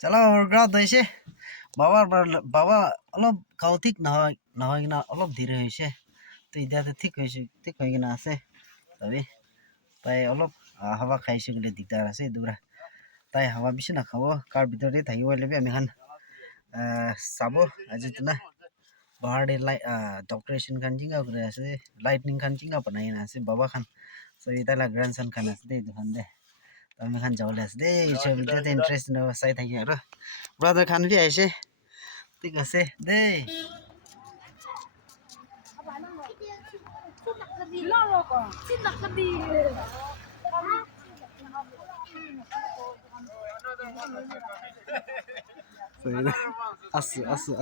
চলো গ্রাউন্ড হয়েছে বাবা অলপ গাও ঠিক নহয় কিনা অলপ ধীরে হয়েছে তো ইতিয়াতে ঠিক হৈ কিনা আছে তবে তাই অলপ হাৱা খাইছে গলে দিগদাৰ আছে দুৰা তাই হাৱা বেছি নাখাব কাৰ ভিতৰতে থাকিব লাগিব আমি খান চাব আজি না bahar de light decoration kan jinga kure ase lightning kan jinga banai na ase baba khan so ita la grandson khan ase de dukan de ami khan jawle ase de chobel de interest no sai thaki aro brother khan bi aise ঠিক আছে de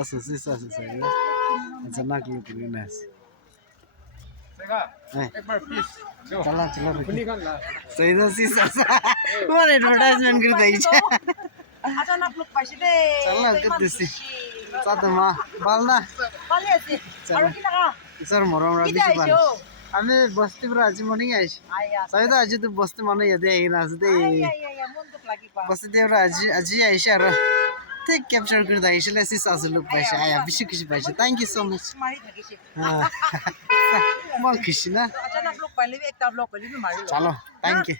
asu sisa अच्छा ना की पूरी match एक बार please चला सही तो सीसा और एडवर्टाइजमेंट कर दई छे अचानक लोग पैसे दे चला कर दिसी साथ मा बालना बाले আছে আর কি লাগা सर मरम रा बेसी बाल আমি বস্তি পুরা আজি মর্নিং আইছি সবাই তো আজি তো বস্তি মানে ইয়াতে আইনা আছে দে মন তো লাগি পা বস্তি দেওরা আজি আইছে আর ঠিক ক্যাপচার করে দাইছিলে সিসা আছে লোক পাইছে আয়া বেশি খুশি পাইছে থ্যাংক ইউ সো মাচ মারি থাকিছে মন খুশি না अचानक लोग पहले भी एक tab लोग पहले भी मारी चलो थैंक यू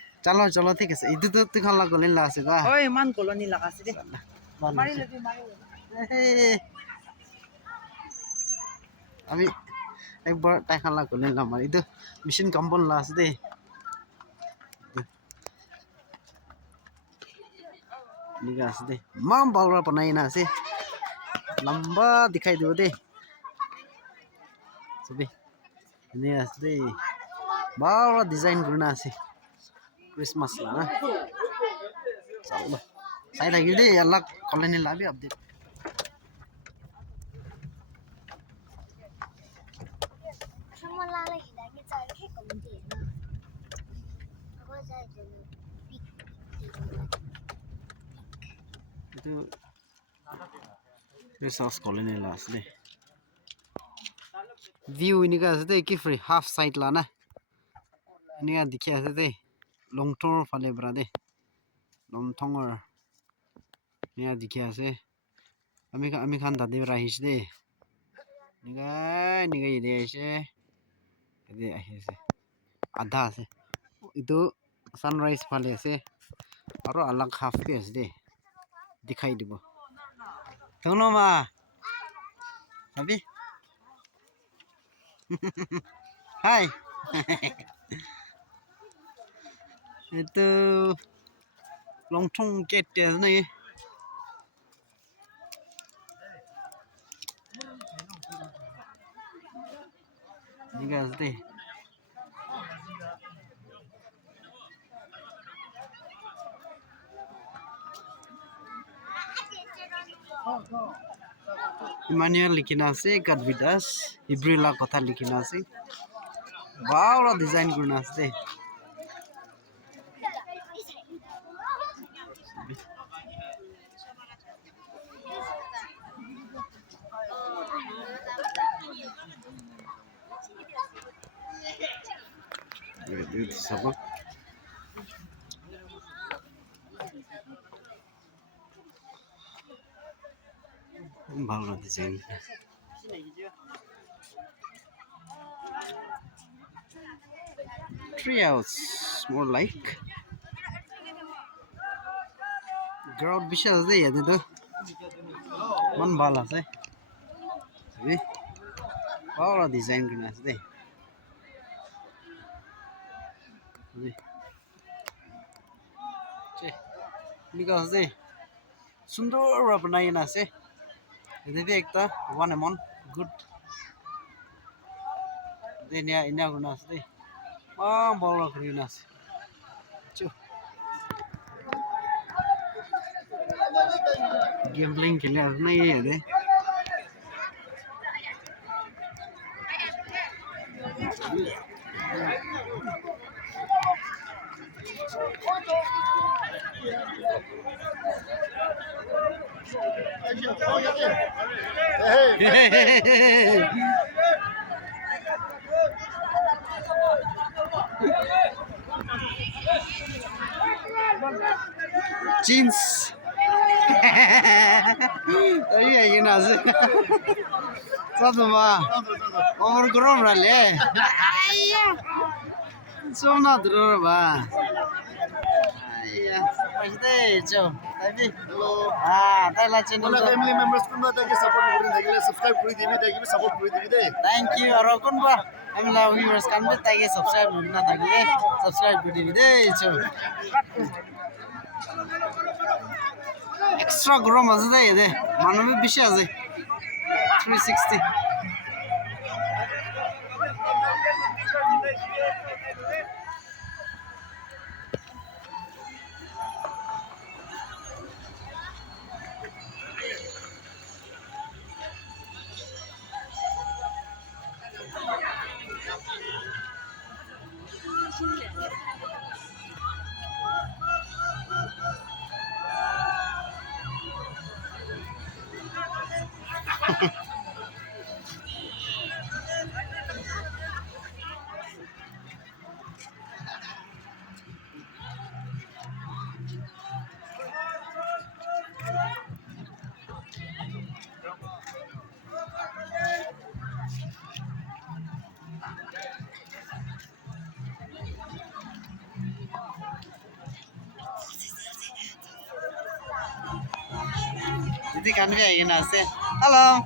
चलो ठीक है इधर तो तुखान ला कॉलोनी ला আছে का ओए मान कॉलोनी लगा से दे मारी लगी मारी আমি একবার টাকা লা কॉलोनी লা মারি তো মেশিন কম্পাউন্ড লা আছে দে निगा আছে দে माम बालरा बनाई ना से लंबा दिखाई दो दे सभी ini আছে बालरा डिजाइन करना আছে क्रिसमस ला ना चलो saya lagi deh अलग कॉलोनी ला भी अपडेट समला लगी लगी चाहे के कमेंट है अब जाए itu sauce colony lah asli view ini kan asli ki free half side lah na ini kan dikhi asli longthong phale brade longthong or ini kan dikhi asli ami khan dade rahis de ini ide ase adha ase itu sunrise phale ase aro alag half pe ase de dikhai dibo Tono ma Abi Hai itu longthong gate ya nih ini guys deh Emmanuel लिखिना से गदविदास इब्रिला कथा लिखिना से बावरा design करना से ये सब ভালো design tree house more like ground বিশাল আছে ইয়াতে তো মন ভালো আছে ভালো ডিজাইন করে আছে দে নিকা আছে সুন্দর বানাই না আছে Ini भी एक one amount good. Denia ina gunas deh. Bola krinas. Cu. Gambling के लिए अपना ये है दे. Jeans Tapi ya gini sih. Satu mah. Umur kurang berapa? Semua terus bah. Iya, pasti cuy. Tapi, তাই লাগছে Ola family members kunba take support kori thakile subscribe kori dibi takibi support kori dibi de. Thank you. আর কোনবা আমি লাভ viewers কানবে তাইকে subscribe না থাকলে subscribe করে দিবি দে চল এক্সট্রা গরম আছে দে দে মানবে বেশি আছে 360 Jadi kan dia ingin nasi. Halo.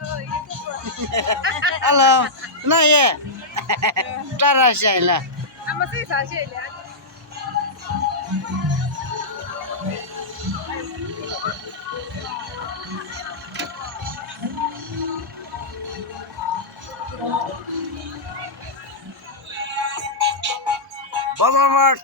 Halo. Nah ya. Cara saya lah. Masih saja ya. Bye.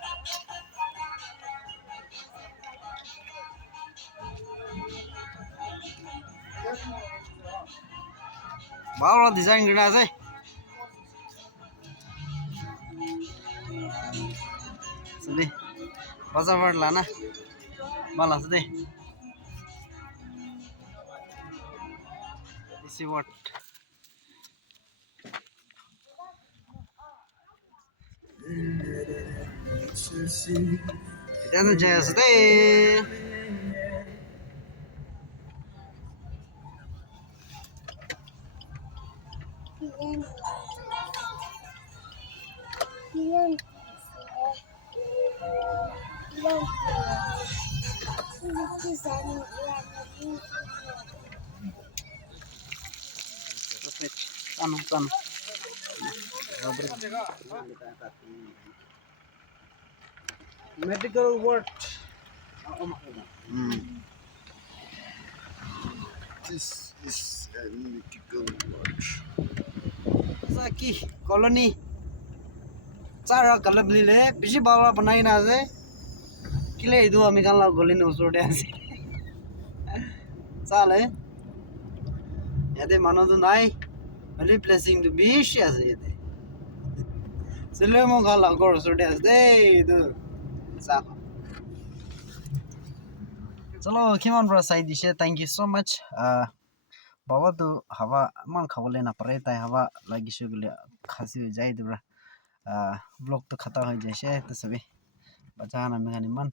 Bawa desain guna sih. Sedih. Pasal lah na. Balas sedih. Isi what? Kita tu jaya sedih. Sana. Medical word. This is a medical word. Saki colony. Cara kalau beli le, bisi bawa बनाई ना से. Kile itu kami kan lau colony usur deh sih. Salah. Yade mano tu naik. Only blessing to be sure sih yade. Selalu mau kan lau kor usur deh sih itu. Sah. Chalo, Kimon bro side dish. Thank you so much. Bawa tu hawa man khawale na pare tai hawa lagi shugule khasi jai tu bra. Vlog tu khata ho jaise to sabi. Bacha na megani man.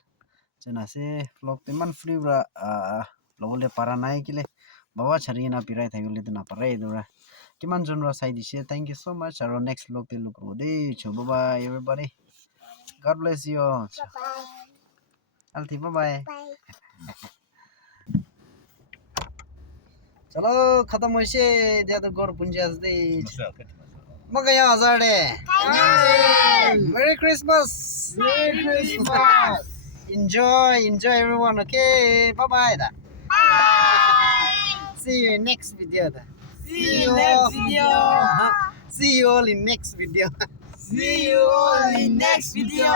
Chena se vlog te man free bra logole para nai kile. Bawa chari na pirai thagule tu na pare tu bra. Kimon genre side dish. Thank you so much. Our next vlog te look ro de. Bye bye everybody. God bless you all. Alti bye bye. चलो खत्म होइसे ज्यादा गौर पुंजास दे मगया Hazare Merry Christmas enjoy everyone okay bye bye see you in next video see you all in next video